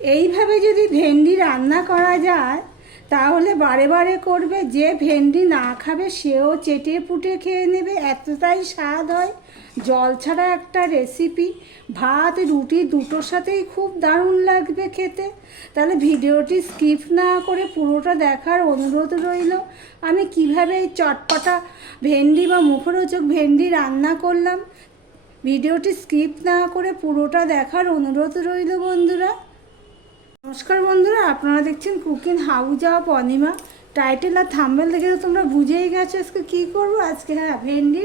এইভাবে যদি ভেন্ডি রান্না করা যায়, তাহলে বারে বারে করবে, যে ভেন্ডি না খাবে সেও চেটে পুটে খেয়ে নেবে, এতটাই স্বাদ হয়। জল ছাড়া একটা রেসিপি ভাত, রুটি দুটোর সাথেই খুব দারুণ লাগবে খেতে। তাহলে ভিডিওটি স্কিপ না করে পুরোটা দেখার অনুরোধ রইল। আমি কীভাবে এই চটপটা ভেন্ডি বা মুখরোচক ভেন্ডি রান্না করলাম, ভিডিওটি স্কিপ না করে পুরোটা দেখার অনুরোধ রইল বন্ধুরা। নমস্কার বন্ধুরা, আপনারা দেখছেন cooking house of Anima. Title R thumbnail দেখে তোমরা বুঝেই গেছো আজকে কী করব? আজকে হ্যাঁ ভেন্ডি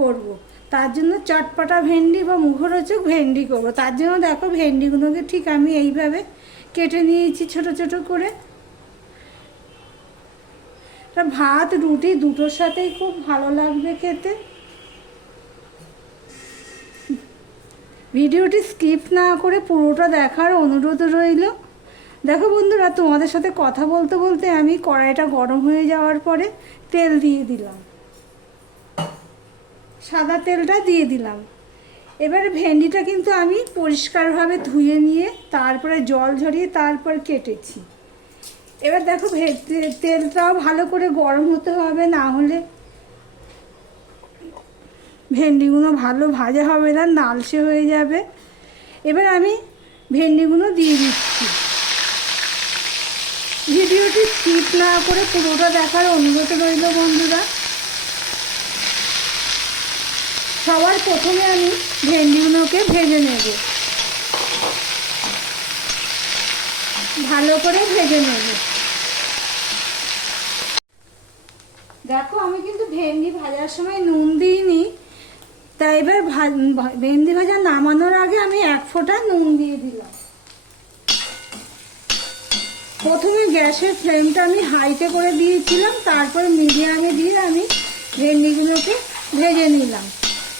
করব। তার জন্য চটপাটা ভেন্ডি বা মুখরোচক ভেন্ডি করব। তার জন্য দেখো ভেন্ডিগুলোকে ঠিক আমি এইভাবে কেটে নিয়েছি ছোট ছোট করে। ভাত, রুটি দুটোর সাথেই খুব ভালো লাগবে খেতে। ভিডিওটি স্কিপ না করে পুরোটা দেখার অনুরোধ রইল। দেখো বন্ধুরা, তোমাদের সাথে কথা বলতে বলতে আমি কড়াইটা গরম হয়ে যাওয়ার পরে তেল দিয়ে দিলাম। সাদা তেলটা দিয়ে দিলাম। এবারে ভেন্ডিটা কিন্তু আমি পরিষ্কারভাবে ধুয়ে নিয়ে তারপরে জল ঝরিয়ে তারপর কেটেছি। এবার দেখো তেলটাও ভালো করে গরম হতে হবে, না হলে ভেন্ডিগুলো ভালো ভাজা হবে না নালসে হয়ে যাবে। এবার আমি ভেন্ডিগুলো দিয়ে দিচ্ছি। ভিডিওটি স্কিপ না করে পুরোটা দেখার অনুরোধ রইল বন্ধুরা। সবার প্রথমে আমি ভেন্ডিগুলোকে ভেজে নেব। ভালো করে ভেজে নেব। দেখো, আমি কিন্তু ভেন্ডি ভাজার সময় নুন দিইনি। তাই এবার ভেন্ডি ভাজা নামানোর আগে আমি এক ফোঁটা নুন দিয়ে দিলাম। প্রথমে গ্যাসের ফ্লেমটা আমি হাইতে করে দিয়েছিলাম, তারপর মিডিয়ামে দিয়ে আমি ভেন্ডিগুলোকে ভেজে নিলাম।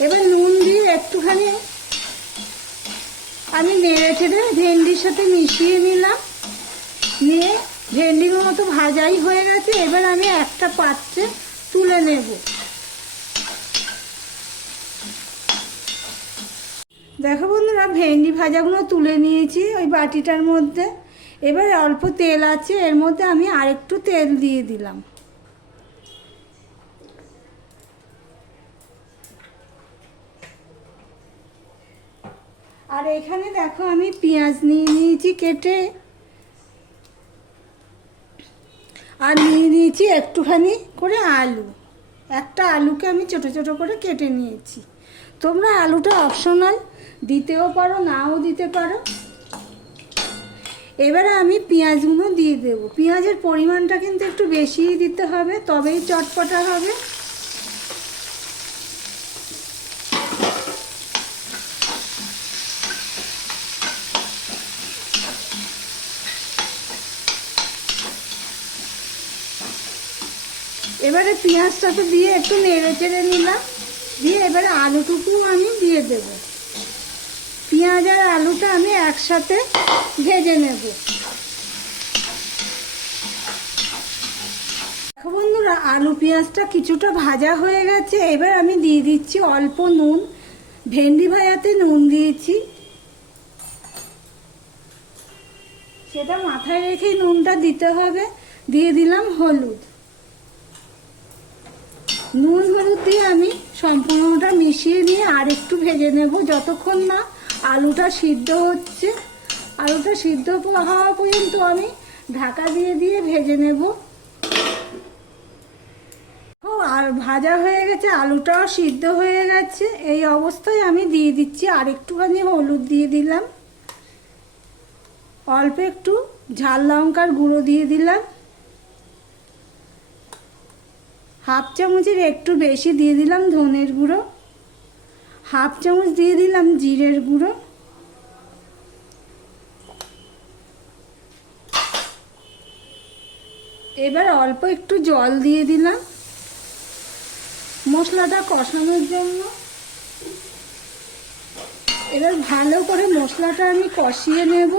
এবার নুন দিয়ে একটুখানি আমি নেড়ে ছেড়ে ভেন্ডির সাথে মিশিয়ে নিলাম। নিয়ে ভেন্ডিগুলো মতো ভাজাই হয়ে গেছে, এবার আমি একটা পাত্রে তুলে নেব। দেখো বন্ধুরা, ভেন্ডি ভাজাগুলো তুলে নিয়েছি ওই বাটিটার মধ্যে। এবার অল্প তেল আছে, এর মধ্যে আমি আরেকটু তেল দিয়ে দিলাম। আর এখানে দেখো আমি পেঁয়াজ নিয়ে নিয়েছি কেটে। আর নিয়ে নিয়েছি একটুখানি করে আলু। একটা আলুকে আমি ছোট ছোট করে কেটে নিয়েছি। তোমরা আলুটা অপশনাল দিতেও পারো, নাও দিতে পারো। এবারে আমি পেঁয়াজগুলো দিয়ে দেবো। পেঁয়াজের পরিমাণটা কিন্তু একটু বেশিই দিতে হবে, তবেই চটপটা হবে। এবারে পেঁয়াজটাকে দিয়ে একটু নেড়ে চেড়ে নিলাম। দিয়ে এবারে আলুটুকু আমি দিয়ে দেব। পেঁয়াজ আর আলুটা আমি একসাথে ভেজে নেব। বন্ধুরা, আলু পেঁয়াজটা কিছুটা ভাজা হয়ে গেছে। এবার আমি দিয়ে দিচ্ছি অল্প নুন। ভেন্ডি ভাজাতে নুন দিয়েছি। সেটা মাথায় রেখেই নুনটা দিতে হবে। দিয়ে দিলাম হলুদ। নুন হলুদ দিয়ে আমি সম্পূর্ণটা মিশিয়ে নিয়ে আর একটু ভেজে নেব। যতক্ষণ না আলুটা সিদ্ধ হচ্ছে। আলুটা সিদ্ধ হওয়া পর্যন্ত আমি ঢাকা দিয়ে দিয়ে ভেজে নেব। ও, আর ভাজা হয়ে গেছে, আলুটাও সিদ্ধ হয়ে গেছে। এই অবস্থায় আমি দিয়ে দিচ্ছি আর একটুখানি হলুদ দিয়ে দিলাম। অল্প একটু ঝাল লঙ্কার গুঁড়ো দিয়ে দিলাম। হাফ চামচের একটু বেশি দিয়ে দিলাম ধনের গুঁড়ো। হাফ চামচ দিয়ে দিলাম জিরের গুঁড়ো। এবার অল্প একটু জল দিয়ে দিলাম। মশলাটা কষানোর জন্য। এবার ভালো করে মশলাটা আমি কষিয়ে নেব।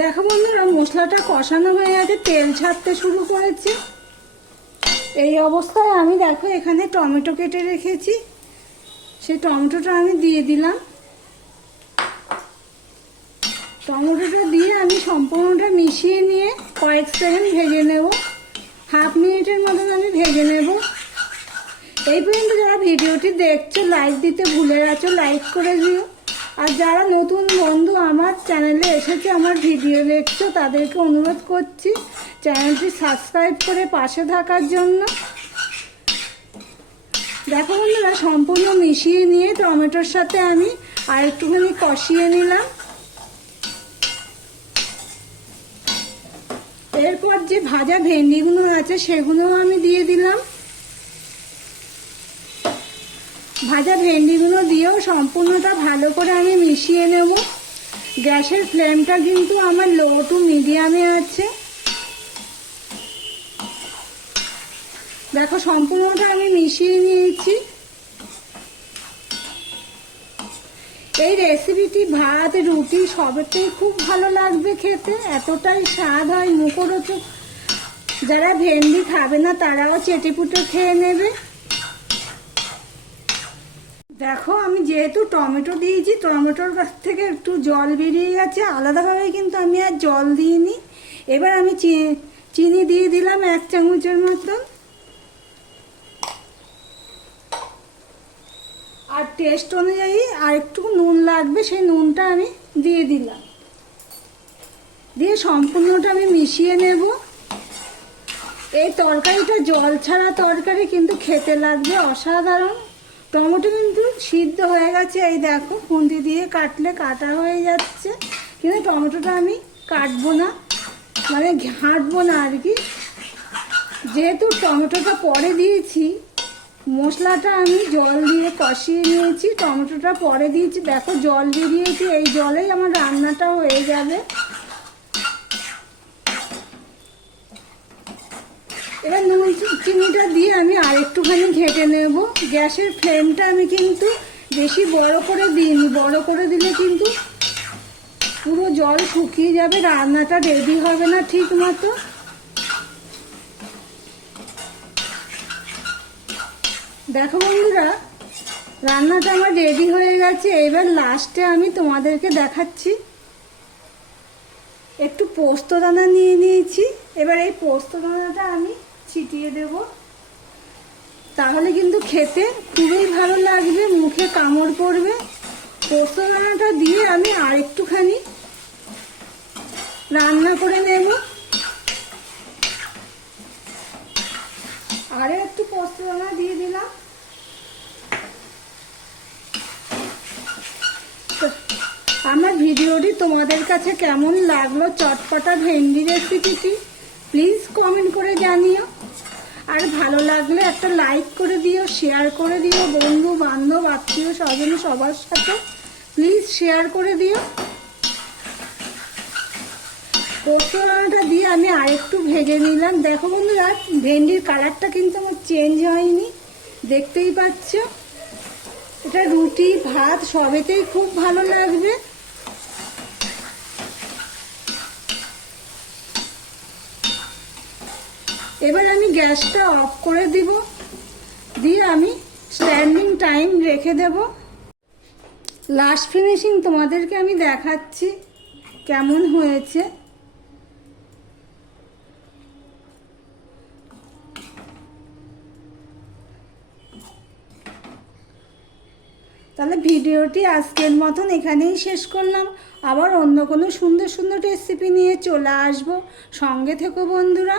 দেখো বন্ধুরা, মশলাটা কষানো হয়ে গেছে, তেল ছাড়তে শুরু করেছে। এই অবস্থায় আমি দেখো এখানে টমেটো কেটে রেখেছি। সেই টমেটোটা আমি দিয়ে দিলাম। টমেটোটা দিয়ে আমি সম্পূর্ণটা মিশিয়ে নিয়ে কয়েক সেকেন্ড ভেজে নেব। হাফ মিনিটের মতন আমি ভেজে নেব। এই পর্যন্ত যারা ভিডিওটি দেখছ লাইক দিতে ভুলে গেছো লাইক করে দিও। আর যারা নতুন বন্ধু আমার চ্যানেলে এসেছে, আমার ভিডিও দেখছ, তাদেরকে অনুরোধ করছি চ্যানেলটি সাবস্ক্রাইব করে পাশে থাকার জন্য। দেখো বন্ধুরা, সম্পূর্ণ মিশিয়ে নিয়ে টমেটোর সাথে আমি আর একটুখানি কষিয়ে নিলাম। এরপর যে ভাজা ভেন্ডিগুলো আছে, সেগুলোও আমি দিয়ে দিলাম। ভাজা ভেন্ডিগুলো দিয়েও সম্পূর্ণটা ভালো করে আমি মিশিয়ে নেব। গ্যাসের ফ্লেমটা কিন্তু আমার লো টু মিডিয়ামে আছে। দেখো, সম্পূর্ণটা আমি মিশিয়ে নিয়েছি। এই রেসিপিটি ভাত, রুটি, সবেতেই খুব ভালো লাগবে খেতে। এতটাই স্বাদ হয় মুখরোচক যারা ভেন্ডি খাবে না, তারাও চেটেপুটে খেয়ে নেবে। দেখো, আমি যেহেতু টমেটো দিয়েছি, টমেটোর কাছ থেকে একটু জল বেরিয়ে গেছে। আলাদাভাবে কিন্তু আমি আর জল দিইনি। এবার আমি চিনি দিয়ে দিলাম এক চামচের মতন। আর টেস্ট অনুযায়ী আর একটু নুন লাগবে, সেই নুনটা আমি দিয়ে দিলাম। দিয়ে সম্পূর্ণটা আমি মিশিয়ে নেব। এই তরকারিটা জল ছাড়া তরকারি, কিন্তু খেতে লাগবে অসাধারণ। টমেটো কিন্তু সিদ্ধ হয়ে গেছে, এই দেখো, খুন্তি দিয়ে কাটলে কাটা হয়ে যাচ্ছে। কিন্তু টমেটোটা আমি কাটবো না মানে ঘাঁটবো না আর কি। যেহেতু টমেটোটা পরে দিয়েছি মশলাটা আমি জল দিয়ে কষিয়ে নিয়েছি, টমেটোটা পরে দিয়েছি। দেখো, জল বেরিয়েছে, এই জলেই আমার রান্নাটা হয়ে যাবে। এবার নুন চিনিটা দিয়ে আমি আরেকটুখানি ঘেঁটে নেব। গ্যাসের ফ্লেমটা আমি কিন্তু বেশি বড় করে দিইনি। বড় করে দিলে কিন্তু পুরো জল শুকিয়ে যাবে, রান্নাটা রেডি হবে না ঠিক মতো। দেখো বন্ধুরা, রান্নাটা আমার রেডি হয়ে গেছে। এবার লাস্টে আমি তোমাদেরকে দেখাচ্ছি। একটু পোস্ত দানা নিয়ে নিয়েছি। এবার এই পোস্ত দানাটা আমি ছিটিয়ে দেব। তাহলে কিন্তু খেতে খুবই ভালো লাগবে, মুখে কামড় পড়বে। পোস্ত দানাটা দিয়ে আমি আরেকটুখানি রান্না করে নেব। আরে একটু পোস্ত দানা দিয়ে দিলাম। আমার ভিডিওটি তোমাদের কাছে কেমন লাগল? চটপটা ভেন্ডি রেসিপিটি প্লিজ কমেন্ট করে জানিও। আর ভালো লাগলে একটা লাইক করে দিও শেয়ার করে দিও বন্ধু বান্ধব আত্মীয় স্বজন, সবার সাথে প্লিজ শেয়ার করে দিও। পোস্তরাটা দিয়ে আমি আরেকটু ভেজে নিলাম। দেখো বন্ধুরা, ভেন্ডির কালারটা কিন্তু আমার চেঞ্জ হয়নি। দেখতেই পাচ্ছ? এটা রুটি, ভাত, সবেতেই খুব ভালো লাগবে। এবার আমি গ্যাসটা অফ করে দিব। দিয়ে আমি স্ট্যান্ডিং টাইম রেখে দেব। লাস্ট ফিনিশিং তোমাদেরকে আমি দেখাচ্ছি কেমন হয়েছে। তাহলে ভিডিওটি আজকের মতন এখানেই শেষ করলাম। আবার অন্য কোনো সুন্দর সুন্দর রেসিপি নিয়ে চলে আসব। সঙ্গে থেকো বন্ধুরা।